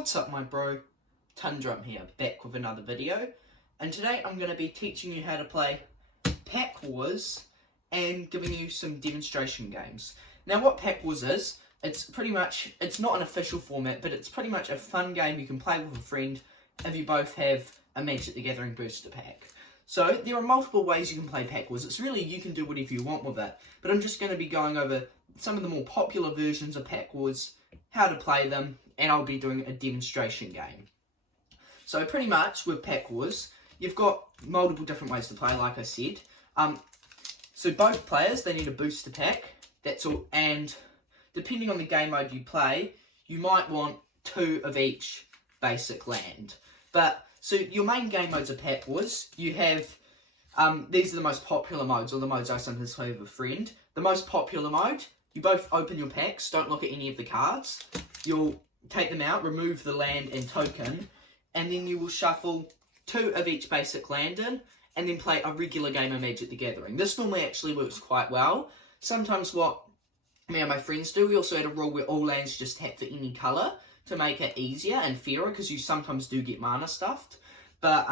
What's up my bro, Tundrum here, back with another video, and today I'm going to be teaching you how to play Pack Wars and giving you some demonstration games. Now what Pack Wars is, it's not an official format, but it's pretty much a fun game you can play with a friend if you both have a Magic the Gathering booster pack. So there are multiple ways you can play Pack Wars. It's really, you can do whatever you want with it, but I'm just going to be going over some of the more popular versions of Pack Wars, how to play them, and I'll be doing a demonstration game. So pretty much with Pack Wars, you've got multiple different ways to play, like I said. So both players, they need a booster pack, that's all, and depending on the game mode you play, you might want 2 of each basic land. So your main game modes of Pack Wars, you have, these are the most popular modes, or the modes I sometimes play with a friend. The most popular mode, you both open your packs, don't look at any of the cards. You'll take them out, remove the land and token, and then you will shuffle 2 of each basic land in, and then play a regular game of Magic the Gathering. This normally actually works quite well. Sometimes what me and my friends do, we also had a rule where all lands just tap for any colour to make it easier and fairer, because you sometimes do get mana stuffed. But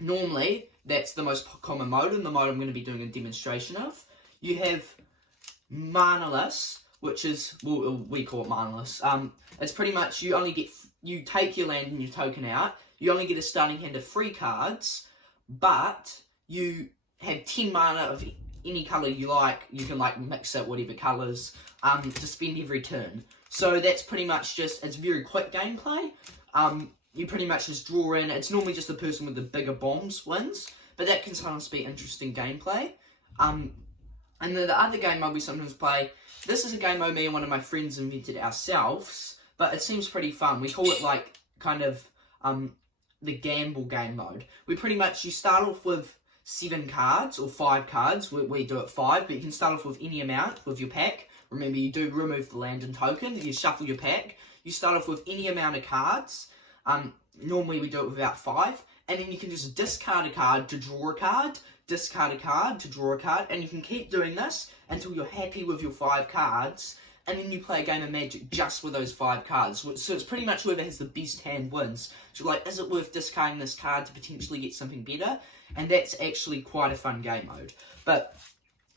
normally, that's the most common mode, and the mode I'm going to be doing a demonstration of. You have manaless, which is, well, we call it manaless. It's pretty much, you take your land and your token out, you only get a starting hand of 3 cards, but you have 10 mana of any colour you like. You can mix it whatever colours to spend every turn. So that's pretty much just, it's very quick gameplay. You pretty much just draw in, it's normally just the person with the bigger bombs wins, but that can sometimes be interesting gameplay. And then the other game mode we sometimes play, this is a game mode me and one of my friends invented ourselves, but it seems pretty fun. We call it the gamble game mode. We pretty much, you start off with 7 cards, or 5 cards, we do it 5, but you can start off with any amount with your pack. Remember, you do remove the land and token, you shuffle your pack, you start off with any amount of cards. Normally we do it with about 5, and then you can just discard a card to draw a card, discard a card to draw a card, and you can keep doing this until you're happy with your 5 cards, and then you play a game of Magic just with those 5 cards. So it's pretty much whoever has the best hand wins. So you're like, is it worth discarding this card to potentially get something better? And that's actually quite a fun game mode.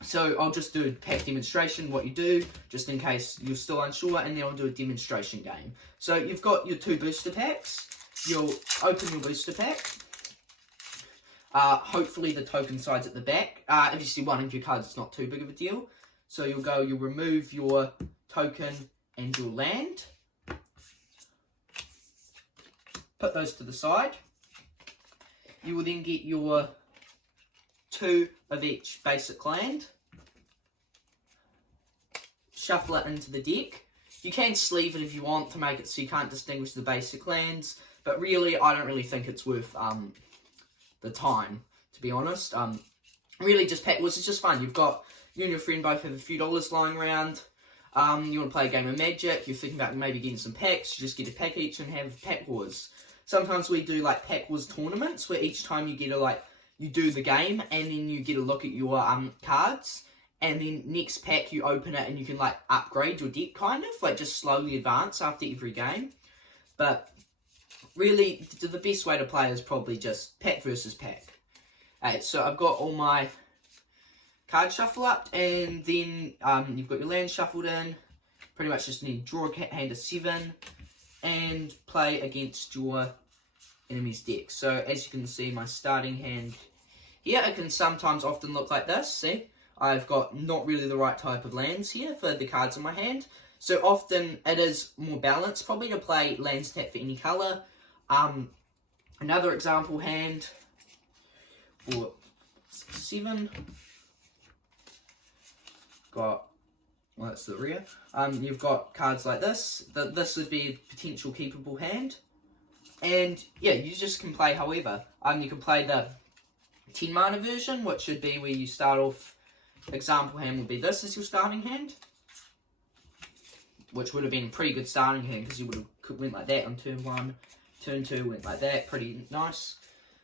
So I'll just do a pack demonstration, what you do, just in case you're still unsure, and then I'll do a demonstration game. So you've got your 2 booster packs. You'll open your booster pack. Hopefully the token side's at the back. If you see one of your cards, it's not too big of a deal. So you'll remove your token and your land. Put those to the side. You will then get your 2 of each basic land. Shuffle it into the deck. You can sleeve it if you want to make it so you can't distinguish the basic lands, but really, I don't really think it's worth the time, to be honest. Really, just Pack Wars is just fun. You and your friend both have a few dollars lying around. You want to play a game of Magic. You're thinking about maybe getting some packs. You just get a pack each and have Pack Wars. Sometimes we do Pack Wars tournaments where each time you get you do the game and then you get a look at your cards. And then next pack you open it and you can upgrade your deck kind of, just slowly advance after every game. But really, the best way to play is probably just pack versus pack. Alright, so I've got all my cards shuffled up, and then you've got your land shuffled in. Pretty much just need to draw a hand of 7 and play against your enemy's deck. So as you can see, my starting hand here, it can sometimes often look like this, see? I've got not really the right type of lands here for the cards in my hand. So often it is more balanced probably to play lands tap for any colour. Another example hand for 7. That's the rear. You've got cards like this. This would be a potential keepable hand. And yeah, you just can play however. You can play the 10 mana version, which should be where you start off. Example hand would be this as your starting hand, which would have been a pretty good starting hand because you would have went like that on turn 1, turn 2 went like that, pretty nice.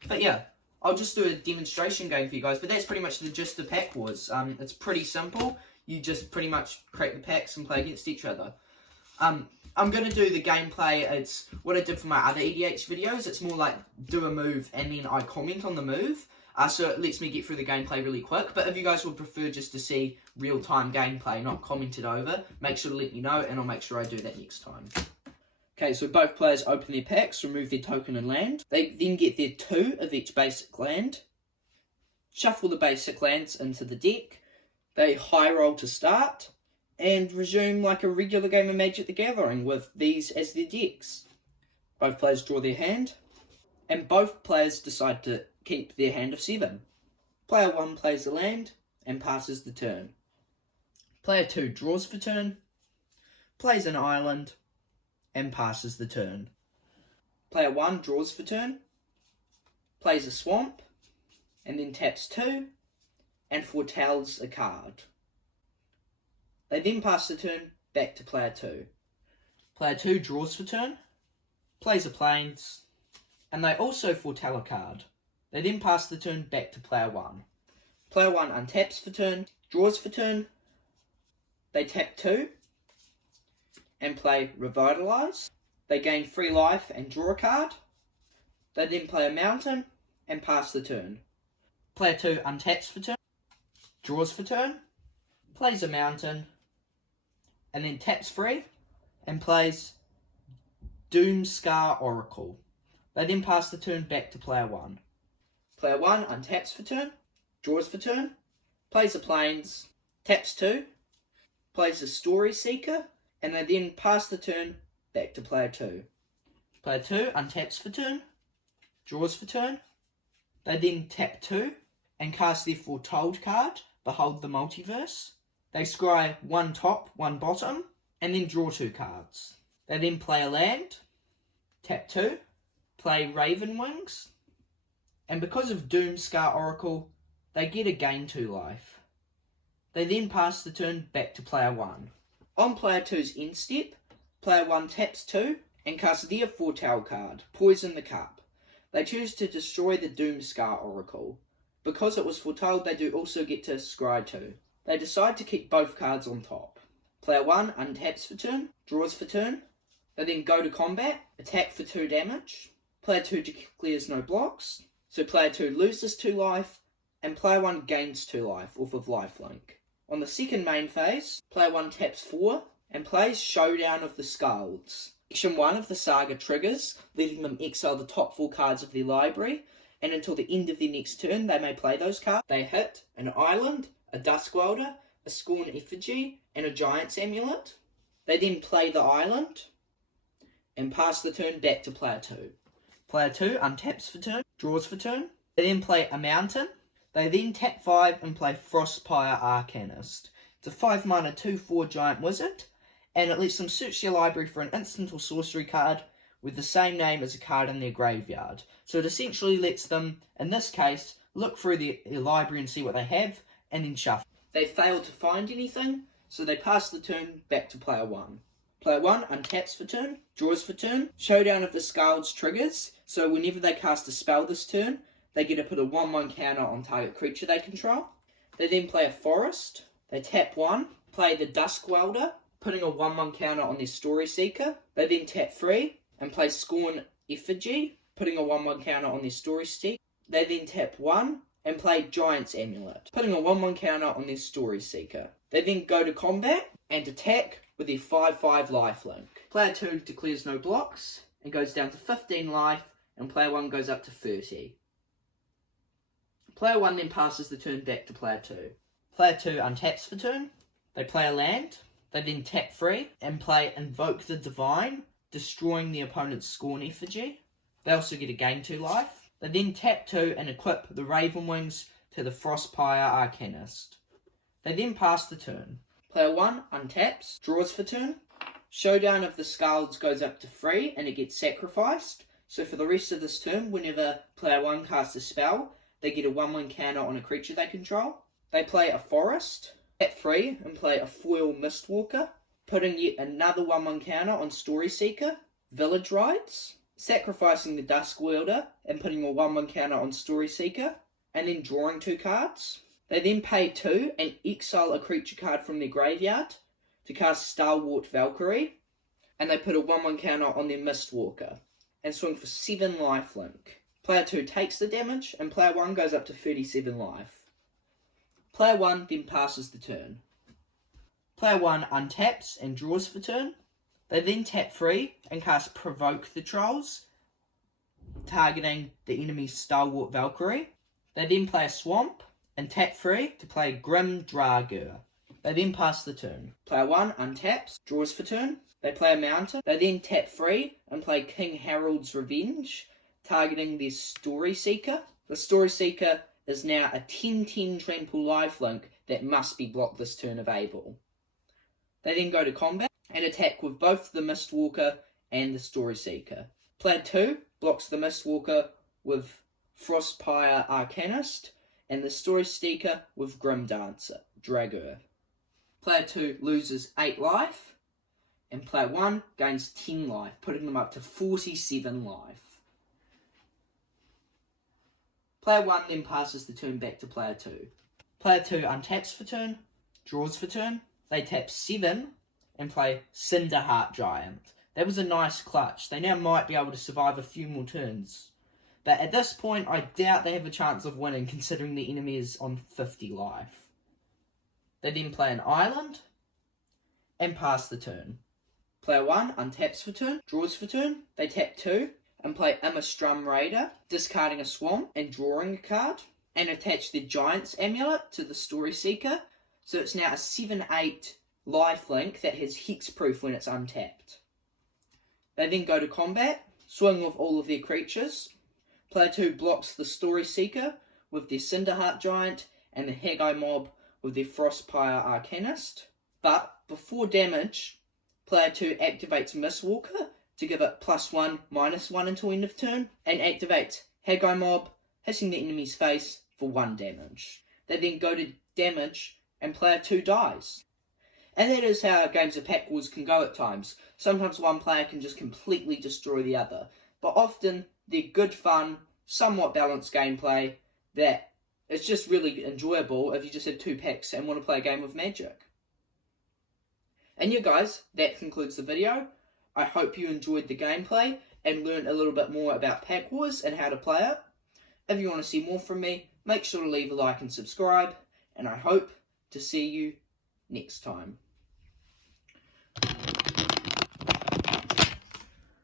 But yeah, I'll just do a demonstration game for you guys, but that's pretty much the gist of Pack Wars. It's pretty simple. You just pretty much create the packs and play against each other. I'm going to do the gameplay. It's what I did for my other EDH videos. It's more like do a move and then I comment on the move. So it lets me get through the gameplay really quick. But if you guys would prefer just to see real-time gameplay, not commented over, make sure to let me know and I'll make sure I do that next time. Okay, so both players open their packs, remove their token and land. They then get their 2 of each basic land. Shuffle the basic lands into the deck. They high roll to start. And resume like a regular game of Magic the Gathering with these as their decks. Both players draw their hand. And both players decide to keep their hand of 7. Player 1 plays the land and passes the turn. Player 2 draws for turn, plays an island, and passes the turn. Player 1 draws for turn, plays a swamp, and then taps 2, and foretells a card. They then pass the turn back to player 2. Player 2 draws for turn, plays a plains, and they also foretell a card. They then pass the turn back to player 1. Player 1 untaps for turn, draws for turn, they tap 2, and play Revitalise. They gain 3 life and draw a card. They then play a mountain and pass the turn. Player 2 untaps for turn, draws for turn, plays a mountain, and then taps 3 and plays Doomscar Oracle. They then pass the turn back to player 1. Player 1 untaps for turn, draws for turn, plays a plains, taps 2, plays a Story Seeker, and they then pass the turn back to player 2. Player 2 untaps for turn, draws for turn, they then tap 2 and cast their Foretold card, Behold the Multiverse. They scry 1 top, 1 bottom, and then draw 2 cards. They then play a land, tap 2, play Raven Wings, and because of Doomscar Oracle, they get a gain 2 life. They then pass the turn back to player 1. On player 2's end step, player 1 taps 2 and casts their Foretell card, Poison the Cup. They choose to destroy the Doomscar Oracle. Because it was foretold, they do also get to scry 2. They decide to keep both cards on top. Player 1 untaps for turn, draws for turn. They then go to combat, attack for 2 damage. Player 2 declares no blocks. So player 2 loses 2 life, and player 1 gains 2 life off of lifelink. On the second main phase, player 1 taps 4, and plays Showdown of the Skalds. Action 1 of the saga triggers, letting them exile the top 4 cards of their library, and until the end of their next turn they may play those cards. They hit an island, a Duskwelder, a Scorn Effigy, and a Giant's Amulet. They then play the island, and pass the turn back to player 2. Player 2 untaps for turn, draws for turn. They then play a mountain. They then tap 5 and play Frostpire Arcanist. It's a 5 mana 2/4 giant wizard, and it lets them search their library for an instant or sorcery card with the same name as a card in their graveyard. So it essentially lets them, in this case, look through their library and see what they have, and then shuffle. They fail to find anything, so they pass the turn back to player 1. Player 1 untaps for turn, draws for turn. Showdown of the Skalds triggers, so whenever they cast a spell this turn, they get to put a 1/1 counter on target creature they control. They then play a forest. They tap 1, play the Duskwelder, putting a 1/1 counter on their Story Seeker. They then tap 3 and play Scorn Effigy, putting a 1/1 counter on their Story Seeker. They then tap 1 and play Giant's Amulet, putting a 1/1 counter on their Story Seeker. They then go to combat and attack with their 5/5 lifelink. Player 2 declares no blocks and goes down to 15 life, and player 1 goes up to 30. Player 1 then passes the turn back to player 2. Player 2 untaps for turn, they play a land, they then tap 3 and play Invoke the Divine, destroying the opponent's Scorn Effigy. They also get a gain 2 life. They then tap 2 and equip the Raven Wings to the Frostpire Arcanist. They then pass the turn. Player 1 untaps, draws for turn. Showdown of the Skalds goes up to 3 and it gets sacrificed. So for the rest of this turn, whenever player 1 casts a spell, they get a 1/1 counter on a creature they control. They play a forest, tap 3 and play a foil Mistwalker, putting yet another 1/1 counter on Story Seeker. Village Rites, sacrificing the Duskwelder and putting a 1/1 counter on Story Seeker, and then drawing 2 cards. They then pay 2 and exile a creature card from their graveyard to cast Stalwart Valkyrie. and they put a 1/1 counter on their Mistwalker and swing for 7 lifelink. Player 2 takes the damage, and player 1 goes up to 37 life. Player 1 then passes the turn. Player 1 untaps and draws for turn. They then tap 3 and cast Provoke the Trolls, targeting the enemy's Stalwart Valkyrie. They then play a Swamp and tap 3 to play Grim Dragur. They then pass the turn. Player 1 untaps, draws for turn. They play a Mountain. They then tap 3 and play King Harold's Revenge, targeting their Story Seeker. The Story Seeker is now a 10/10 trample lifelink that must be blocked this turn if able. They then go to combat and attack with both the Mistwalker and the Story Seeker. Player 2 blocks the Mistwalker with Frostpire Arcanist and the Story Seeker with Grim Dragur. Player 2 loses 8 life, and player 1 gains 10 life, putting them up to 47 life. Player 1 then passes the turn back to player 2. Player 2 untaps for turn, draws for turn. They tap 7 and play Cinderheart Giant. That was a nice clutch. They now might be able to survive a few more turns. But at this point, I doubt they have a chance of winning, considering the enemy is on 50 life. They then play an island and pass the turn. Player 1 untaps for turn, draws for turn. They tap 2 and play Immerstrum Raider, discarding a swamp and drawing a card, and attach the Giant's Amulet to the Story Seeker, so it's now a 7/8 lifelink that has hexproof when it's untapped. They then go to combat, swing with all of their creatures. Player 2 blocks the Story Seeker with their Cinderheart Giant and the Haggai Mob with their Frostpire Arcanist. But before damage, player 2 activates Mistwalker to give it +1/-1 until end of turn, and activates Haggai Mob, hitting the enemy's face for 1 damage. They then go to damage, and player 2 dies. And that is how games of Pack Wars can go at times. Sometimes one player can just completely destroy the other, but often they're good fun, somewhat balanced gameplay that it's just really enjoyable if you just have 2 packs and want to play a game of Magic. And yeah guys, that concludes the video. I hope you enjoyed the gameplay and learned a little bit more about Pack Wars and how to play it. If you want to see more from me, make sure to leave a like and subscribe, and I hope to see you next time.